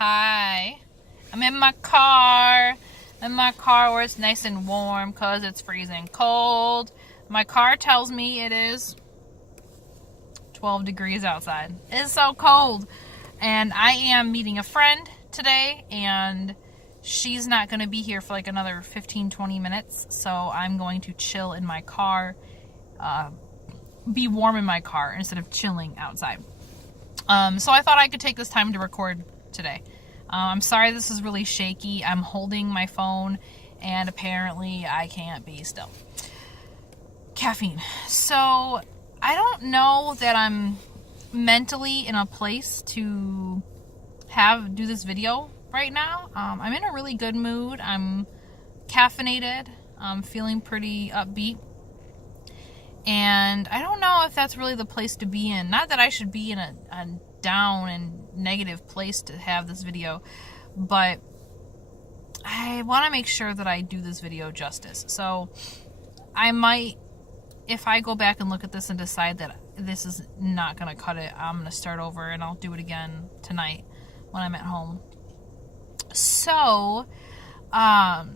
Hi. I'm in my car. In my car where it's nice and warm because it's freezing cold. My car tells me it is 12 degrees outside. It's so cold. And I am meeting a friend today, and she's not going to be here for like another 15-20 minutes. So I'm going to chill in my car, be warm in my car instead of chilling outside. So I thought I could take this time to record today. I'm sorry this is really shaky. I'm holding my phone and apparently I can't be still. Caffeine. So I don't know that I'm mentally in a place to do this video right now. I'm in a really good mood. I'm caffeinated. I'm feeling pretty upbeat. And I don't know if that's really the place to be in. Not that I should be in a down and negative place to have this video, but I want to make sure that I do this video justice. So I might, if I go back and look at this and decide that this is not going to cut it, I'm going to start over and I'll do it again tonight when I'm at home. So I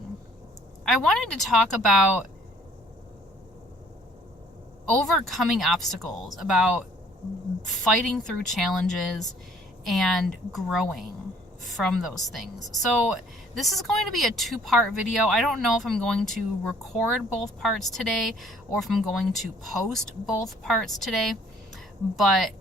wanted to talk about overcoming obstacles, about fighting through challenges and growing from those things. So this is going to be a two-part video. I don't know if I'm going to record both parts today or if I'm going to post both parts today, but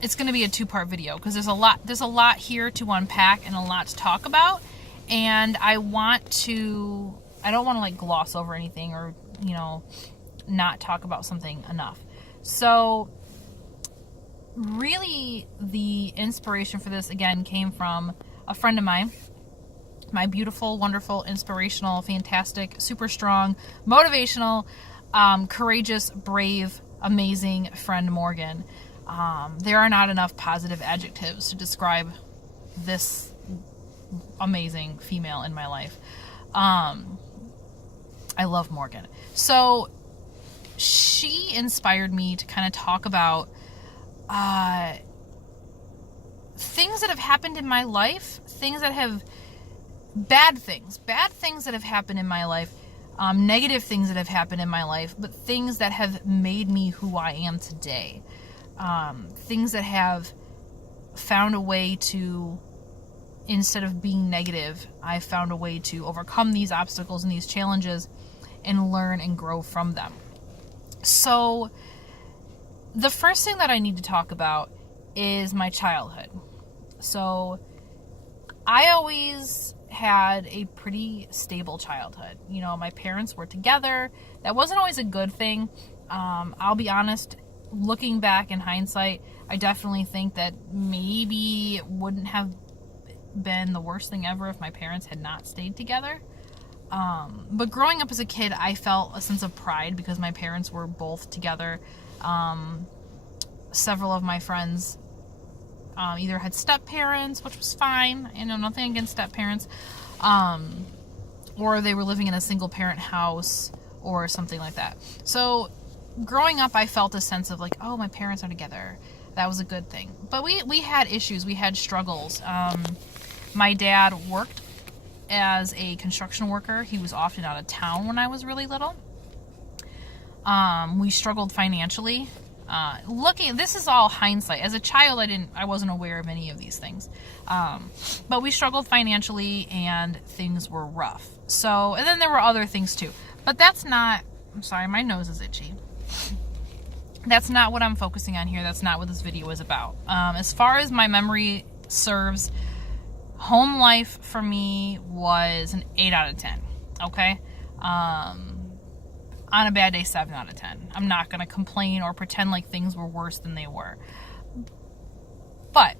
it's going to be a two-part video because there's a lot here to unpack and a lot to talk about, and I don't want to like gloss over anything or, not talk about something enough. So really the inspiration for this again came from a friend of mine, my beautiful, wonderful, inspirational, fantastic, super strong, motivational, courageous, brave, amazing friend Morgan. There are not enough positive adjectives to describe this amazing female in my life. I love Morgan. So she inspired me to kind of talk about things that have happened in my life, bad things that have happened in my life, negative things that have happened in my life, but things that have made me who I am today. Things that have found a way to, instead of being negative, I found a way to overcome these obstacles and these challenges and learn and grow from them. So the first thing that I need to talk about is my childhood. So I always had a pretty stable childhood. My parents were together. That wasn't always a good thing. I'll be honest, looking back in hindsight, I definitely think that maybe it wouldn't have been the worst thing ever if my parents had not stayed together. But growing up as a kid, I felt a sense of pride because my parents were both together. Several of my friends either had step-parents, which was fine, nothing against step-parents, or they were living in a single-parent house or something like that. So growing up, I felt a sense of like, oh, my parents are together. That was a good thing. But we had issues. We had struggles. My dad worked as a construction worker. He was often out of town when I was really little. We struggled financially. This is all hindsight. As a child, I wasn't aware of any of these things. But we struggled financially and things were rough. So, and then there were other things too. But I'm sorry, my nose is itchy. That's not what I'm focusing on here. That's not what this video is about. As far as my memory serves, home life for me was an 8 out of 10. Okay? On a bad day, 7 out of 10. I'm not going to complain or pretend like things were worse than they were. But,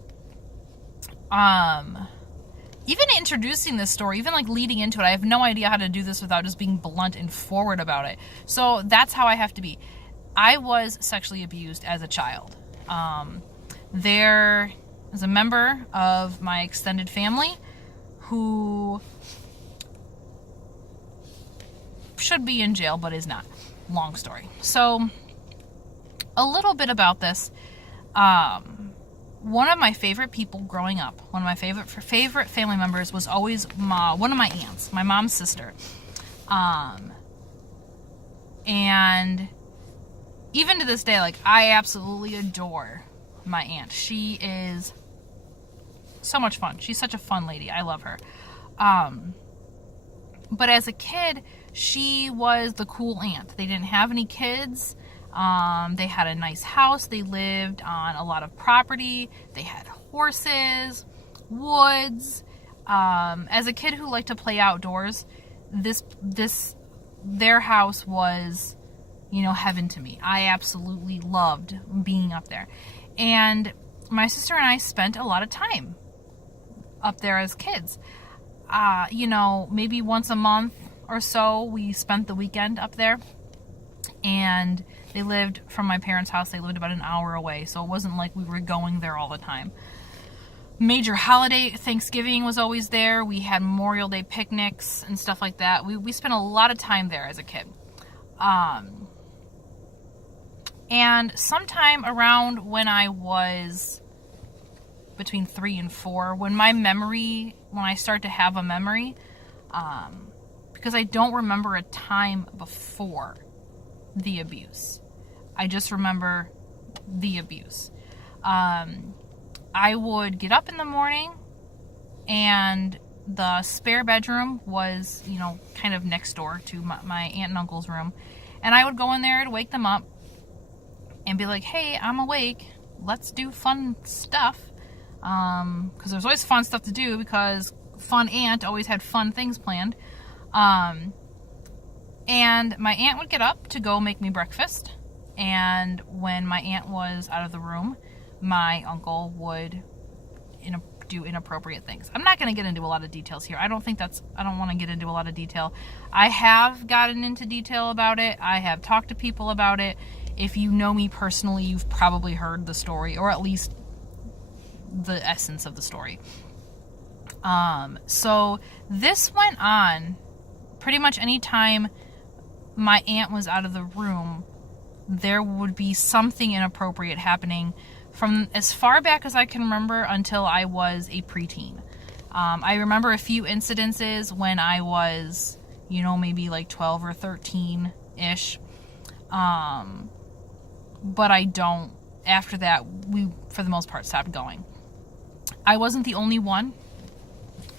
even introducing this story, even like leading into it, I have no idea how to do this without just being blunt and forward about it. So that's how I have to be. I was sexually abused as a child. There is a member of my extended family who should be in jail but is not. Long story. So a little bit about this. one of my favorite people growing up, one of my favorite family members was always one of my aunts, my mom's sister. And even to this day, like, I absolutely adore my aunt. She is so much fun. She's such a fun lady. I love her. But as a kid, she was the cool aunt. They didn't have any kids. They had a nice house. They lived on a lot of property. They had horses, woods. As a kid who liked to play outdoors, their house was, heaven to me. I absolutely loved being up there. And my sister and I spent a lot of time up there as kids. Maybe once a month or so, we spent the weekend up there. And they lived, from my parents' house, they lived about an hour away. So it wasn't like we were going there all the time. Major holiday, Thanksgiving was always there. We had Memorial Day picnics and stuff like that. We spent a lot of time there as a kid. And sometime around when I was between 3 and 4, when I start to have a memory, because I don't remember a time before the abuse. I just remember the abuse. I would get up in the morning, and the spare bedroom was, kind of next door to my aunt and uncle's room. And I would go in there to wake them up and be like, hey, I'm awake. Let's do fun stuff. Because there's always fun stuff to do, because fun aunt always had fun things planned. And my aunt would get up to go make me breakfast. And when my aunt was out of the room, my uncle would do inappropriate things. I'm not going to get into a lot of details here. I don't want to get into a lot of detail. I have gotten into detail about it. I have talked to people about it. If you know me personally, you've probably heard the story, or at least the essence of the story. So this went on pretty much any time my aunt was out of the room. There would be something inappropriate happening from as far back as I can remember until I was a preteen. I remember a few incidences when I was, maybe like 12 or 13-ish. But I don't. After that, we, for the most part, stopped going. I wasn't the only one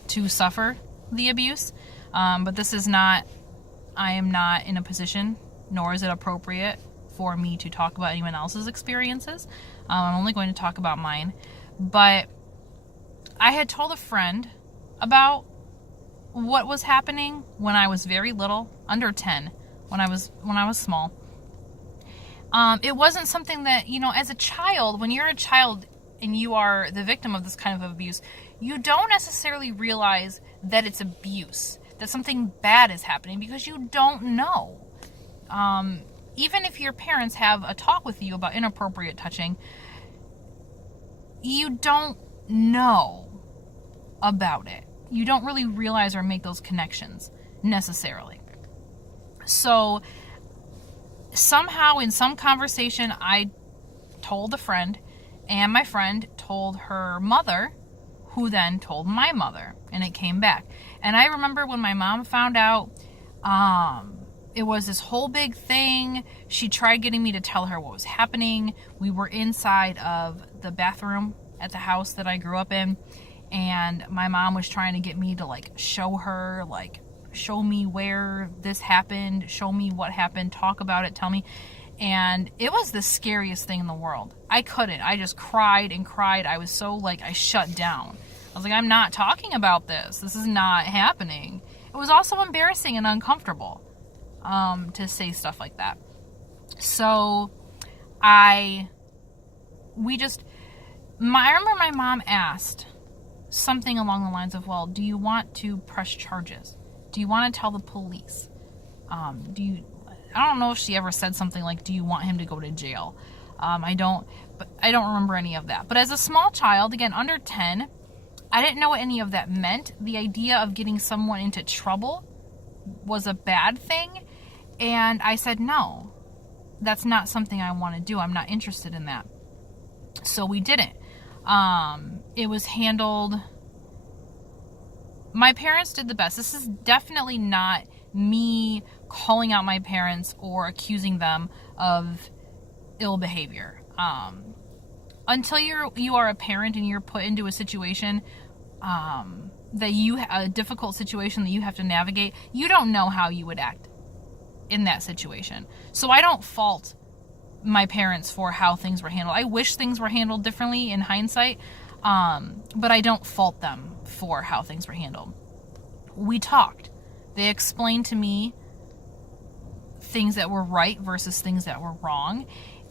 to suffer the abuse, but I am not in a position, nor is it appropriate for me to talk about anyone else's experiences. I'm only going to talk about mine. But I had told a friend about what was happening when I was very little, under 10, when I was small. It wasn't something that, as a child, when you're a child and you are the victim of this kind of abuse, you don't necessarily realize that it's abuse, that something bad is happening, because you don't know. Even if your parents have a talk with you about inappropriate touching, you don't know about it. You don't really realize or make those connections necessarily. So somehow in some conversation, I told a friend, and my friend told her mother, who then told my mother, and it came back. And I remember when my mom found out, it was this whole big thing. She tried getting me to tell her what was happening. We were inside of the bathroom at the house that I grew up in, and my mom was trying to get me to show me where this happened, show me what happened, talk about it, tell me. And it was the scariest thing in the world. I couldn't. I just cried and cried. I was so I shut down. I was like, I'm not talking about this. This is not happening. It was also embarrassing and uncomfortable to say stuff like that. So I remember my mom asked something along the lines of, well, do you want to press charges? Do you want to tell the police? I don't know if she ever said something like, do you want him to go to jail? I don't remember any of that. But as a small child, again, under 10, I didn't know what any of that meant. The idea of getting someone into trouble was a bad thing. And I said, no, that's not something I want to do. I'm not interested in that. So we didn't. It was handled. My parents did the best. This is definitely not me calling out my parents or accusing them of ill behavior. Until you are a parent and you're put into a situation a difficult situation that you have to navigate, you don't know how you would act in that situation. So I don't fault my parents for how things were handled. I wish things were handled differently in hindsight, but I don't fault them for how things were handled. We talked. They explained to me things that were right versus things that were wrong,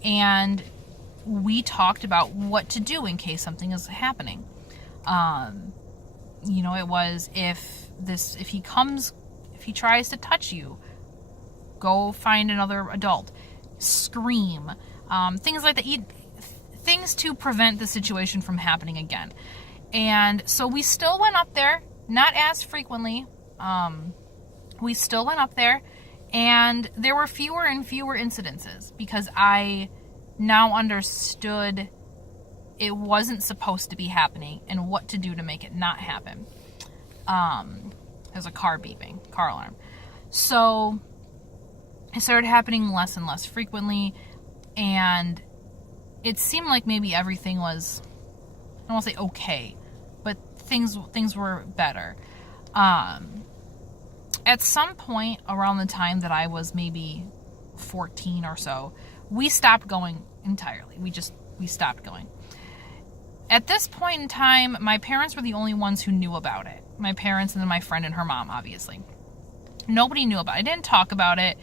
and we talked about what to do in case something is happening. It was if he tries to touch you, go find another adult, scream, things like that, things to prevent the situation from happening again. And so we still went up there, not as frequently. We still went up there, and there were fewer and fewer incidences because I now understood it wasn't supposed to be happening and what to do to make it not happen. There's a car beeping, car alarm. So it started happening less and less frequently, and it seemed like maybe everything was, I don't want to say okay, but things were better. At some point around the time that I was maybe 14 or so, we stopped going entirely. We stopped going. At this point in time, my parents were the only ones who knew about it. My parents and then my friend and her mom, obviously. Nobody knew about it. I didn't talk about it.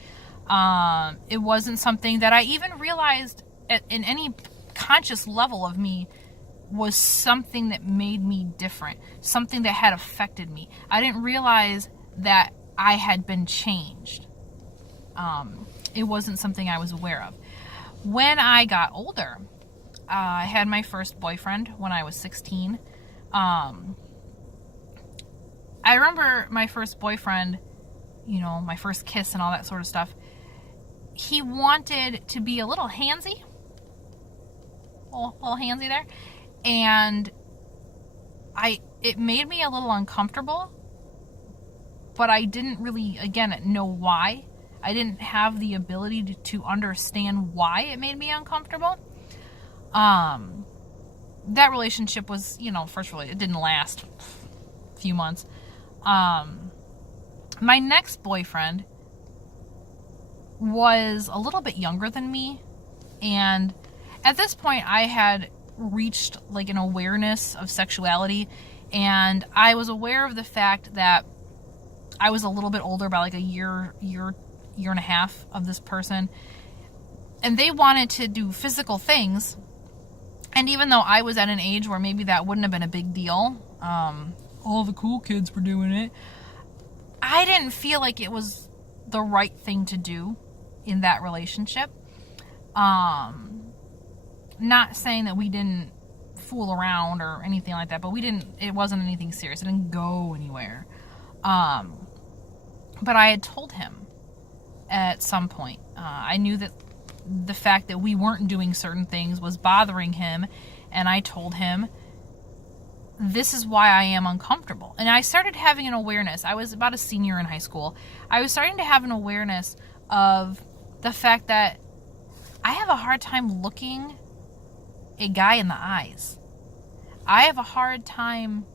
It wasn't something that I even realized in any conscious level of me was something that made me different, something that had affected me. I didn't realize that I had been changed. It wasn't something I was aware of. When I got older, I had my first boyfriend when I was 16. I remember my first boyfriend, my first kiss and all that sort of stuff. He wanted to be a little handsy. A little handsy there. And it made me a little uncomfortable. But I didn't really, again, know why. I didn't have the ability to understand why it made me uncomfortable. That relationship was, first really, it didn't last a few months. My next boyfriend was a little bit younger than me, and at this point I had reached like an awareness of sexuality, and I was aware of the fact that I was a little bit older by like a year and a half of this person, and they wanted to do physical things. And even though I was at an age where maybe that wouldn't have been a big deal, all the cool kids were doing it, I didn't feel like it was the right thing to do in that relationship. Not saying that we didn't fool around or anything like that, but it wasn't anything serious. It didn't go anywhere. But I had told him at some point. I knew that the fact that we weren't doing certain things was bothering him, and I told him, this is why I am uncomfortable. And I started having an awareness. I was about a senior in high school. I was starting to have an awareness of the fact that I have a hard time looking a guy in the eyes. I have a hard time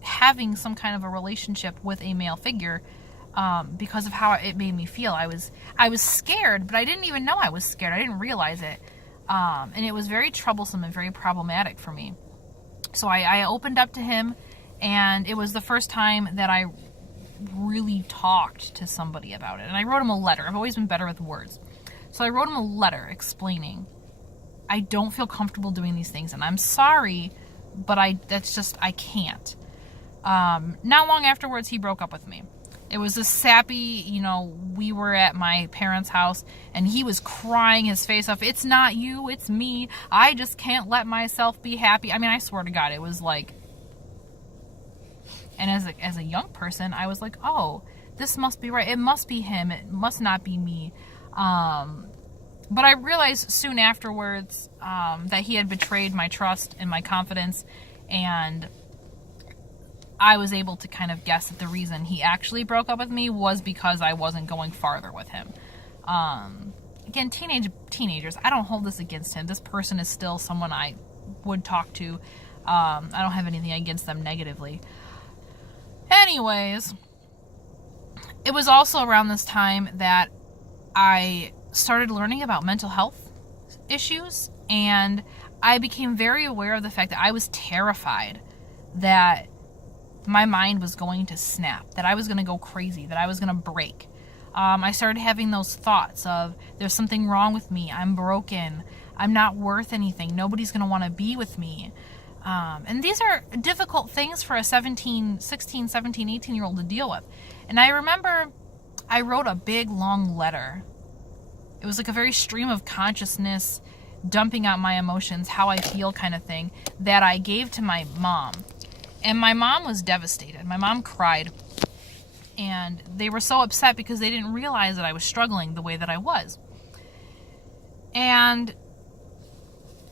having some kind of a relationship with a male figure because of how it made me feel. I was scared, but I didn't even know I was scared. I didn't realize it. And it was very troublesome and very problematic for me. So I opened up to him, and it was the first time that I really talked to somebody about it. And I wrote him a letter. I've always been better with words. So I wrote him a letter explaining, I don't feel comfortable doing these things, and I'm sorry, but I can't. Not long afterwards, he broke up with me. It was this sappy, we were at my parents' house, and he was crying his face off. It's not you, it's me. I just can't let myself be happy. I mean, I swear to God, it was like... And as a young person, I was like, oh, this must be right. It must be him. It must not be me. But I realized soon afterwards that he had betrayed my trust and my confidence, and I was able to kind of guess that the reason he actually broke up with me was because I wasn't going farther with him. Again, teenagers, I don't hold this against him. This person is still someone I would talk to. I don't have anything against them negatively. Anyways, it was also around this time that I started learning about mental health issues, and I became very aware of the fact that I was terrified that my mind was going to snap, that I was going to go crazy, that I was going to break. I started having those thoughts of, there's something wrong with me, I'm broken, I'm not worth anything, nobody's going to want to be with me. And these are difficult things for a 16, 17, 18-year-old to deal with. And I remember I wrote a big, long letter. It was like a very stream of consciousness, dumping out my emotions, how I feel kind of thing, that I gave to my mom. And my mom was devastated. My mom cried. And they were so upset because they didn't realize that I was struggling the way that I was. And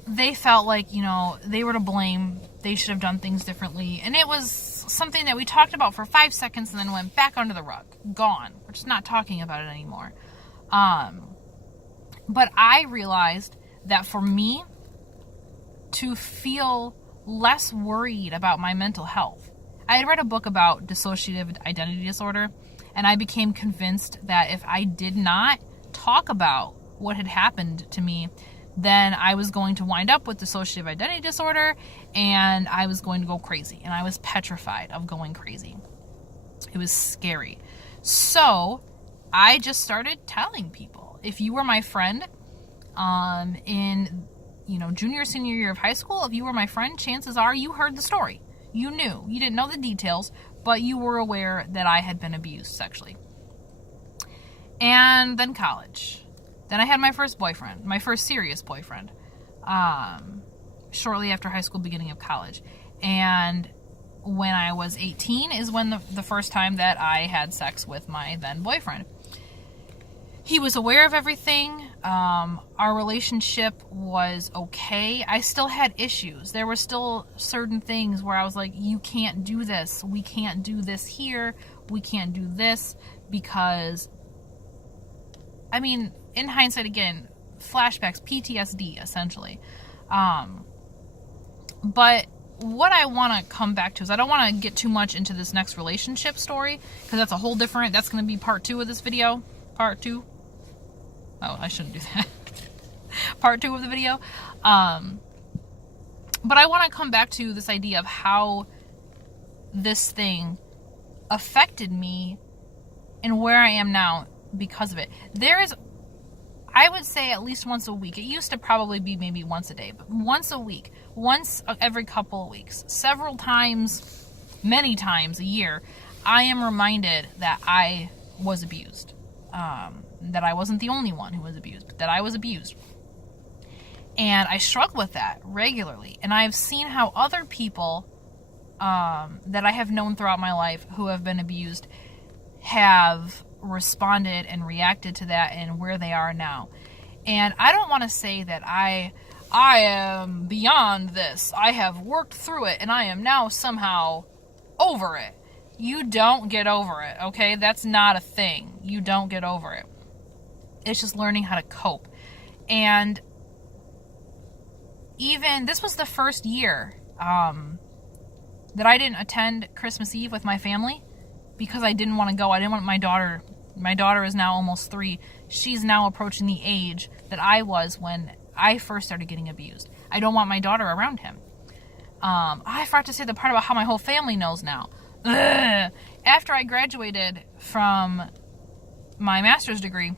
they felt like, they were to blame. They should have done things differently. And it was something that we talked about for 5 seconds and then went back under the rug. Gone. We're just not talking about it anymore. But I realized that for me to feel less worried about my mental health, I had read a book about dissociative identity disorder, and I became convinced that if I did not talk about what had happened to me, then I was going to wind up with dissociative identity disorder, and I was going to go crazy, and I was petrified of going crazy. It was scary. So I just started telling people, if you were my friend in junior, senior year of high school, if you were my friend, chances are you heard the story. You knew. You didn't know the details, but you were aware that I had been abused sexually. And then college. Then I had my first boyfriend, my first serious boyfriend, shortly after high school, beginning of college. And when I was 18 is when the first time that I had sex with my then boyfriend. He was aware of everything. Our relationship was okay. I still had issues. There were still certain things where I was like, you can't do this. We can't do this here. We can't do this because, in hindsight, again, flashbacks, PTSD, essentially. But what I want to come back to is I don't want to get too much into this next relationship story because that's a whole different, that's going to be part 2 of this video. Part 2. Oh, I shouldn't do that. Part 2 of the video. But I want to come back to this idea of how this thing affected me and where I am now because of it. There is, I would say, at least once a week. It used to probably be maybe once a day, but once a week, once every couple of weeks, several times, many times a year, I am reminded that I was abused. That I wasn't the only one who was abused, but that I was abused. And I struggle with that regularly. And I've seen how other people that I have known throughout my life who have been abused have responded and reacted to that and where they are now. And I don't want to say that I am beyond this. I have worked through it and I am now somehow over it. You don't get over it, okay? That's not a thing. You don't get over it. It's just learning how to cope. And even, this was the first year that I didn't attend Christmas Eve with my family because I didn't want to go. I didn't want my daughter is now almost 3. She's now approaching the age that I was when I first started getting abused. I don't want my daughter around him. I forgot to say the part about how my whole family knows now. Ugh. After I graduated from my master's degree,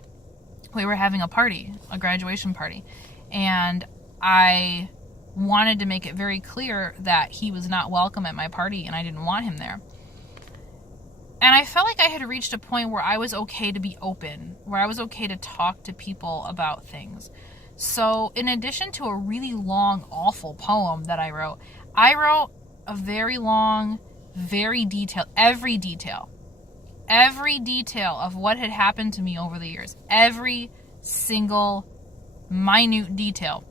we were having a party, a graduation party, and I wanted to make it very clear that he was not welcome at my party and I didn't want him there. And I felt like I had reached a point where I was okay to be open, where I was okay to talk to people about things. So in addition to a really long, awful poem that I wrote a very long, very detailed, every detail of what had happened to me over the years, every single minute detail.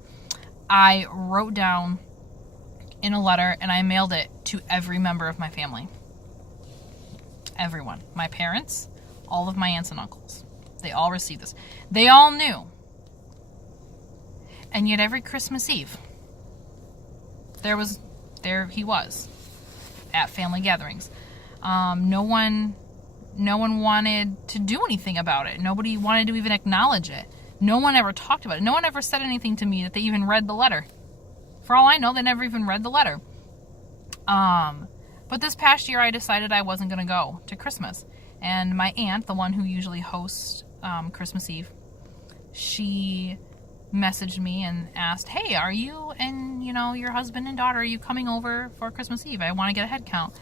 I wrote down in a letter and I mailed it to every member of my family. Everyone. My parents, all of my aunts and uncles. They all received this. They all knew. And yet every Christmas Eve, there he was at family gatherings. No one wanted to do anything about it. Nobody wanted to even acknowledge it. No one ever talked about it. No one ever said anything to me that they even read the letter. For all I know, they never even read the letter. But this past year, I decided I wasn't going to go to Christmas. And my aunt, the one who usually hosts Christmas Eve, she messaged me and asked, hey, are you and, your husband and daughter, are you coming over for Christmas Eve? I want to get a head count.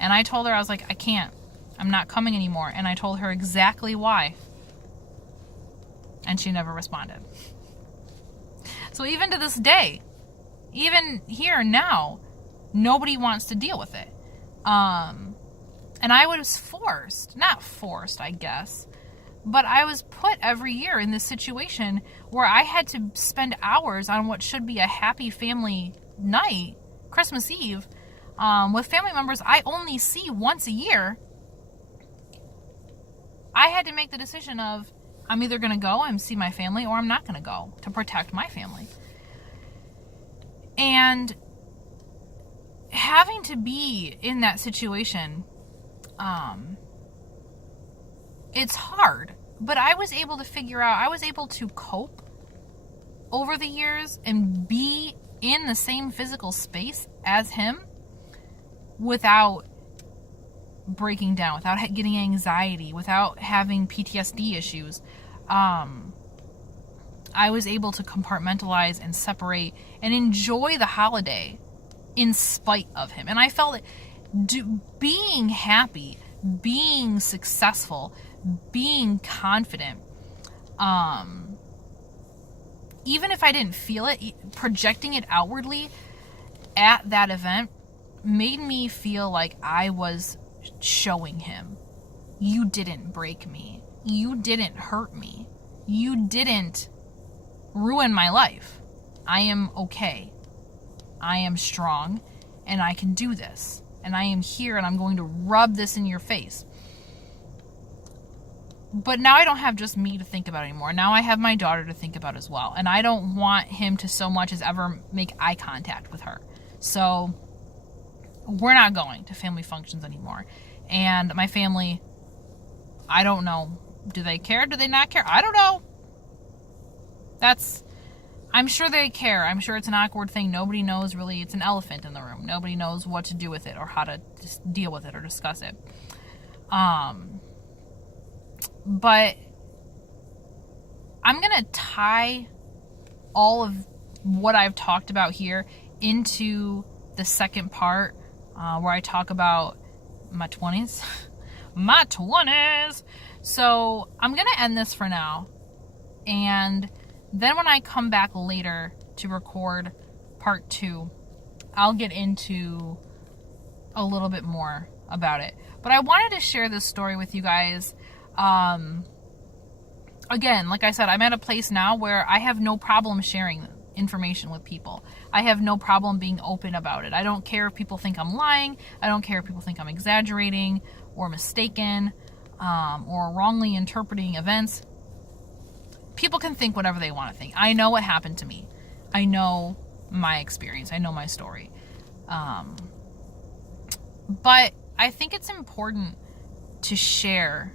And I told her, I was like, I can't. I'm not coming anymore. And I told her exactly why. And she never responded. So even to this day, even here now, nobody wants to deal with it. And I was not forced, I guess, but I was put every year in this situation where I had to spend hours on what should be a happy family night, Christmas Eve, with family members I only see once a year. I had to make the decision of, I'm either going to go and see my family or I'm not going to go to protect my family. And having to be in that situation, it's hard. But I was able to cope over the years and be in the same physical space as him without breaking down, without getting anxiety, without having PTSD issues. I was able to compartmentalize and separate and enjoy the holiday in spite of him. And I felt being happy, being successful, being confident, even if I didn't feel it, projecting it outwardly at that event made me feel like I was showing him, you didn't break me. You didn't hurt me. You didn't ruin my life. I am okay. I am strong and I can do this. And I am here and I'm going to rub this in your face. But now I don't have just me to think about anymore. Now I have my daughter to think about as well. And I don't want him to so much as ever make eye contact with her. So we're not going to family functions anymore. And my family, I don't know. Do they care? Do they not care? I don't know. I'm sure they care. I'm sure it's an awkward thing. Nobody knows really. It's an elephant in the room. Nobody knows what to do with it or how to just deal with it or discuss it. But I'm going to tie all of what I've talked about here into the second part where I talk about my 20s. My 20s! So I'm going to end this for now. And then when I come back later to record part 2, I'll get into a little bit more about it. But I wanted to share this story with you guys. Again, like I said, I'm at a place now where I have no problem sharing information with people. I have no problem being open about it. I don't care if people think I'm lying. I don't care if people think I'm exaggerating or mistaken or wrongly interpreting events. People can think whatever they want to think. I know what happened to me. I know my experience. I know my story. But I think it's important to share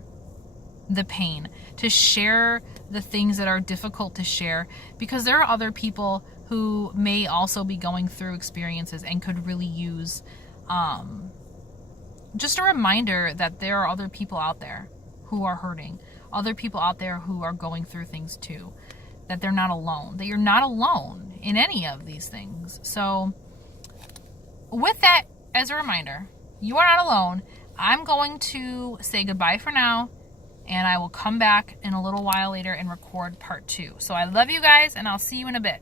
the pain, to share the things that are difficult to share, because there are other people who may also be going through experiences and could really use just a reminder that there are other people out there who are hurting, other people out there who are going through things too, that they're not alone, that you're not alone in any of these things. So with that as a reminder, you are not alone. I'm going to say goodbye for now, and I will come back in a little while later and record part 2. So I love you guys, and I'll see you in a bit.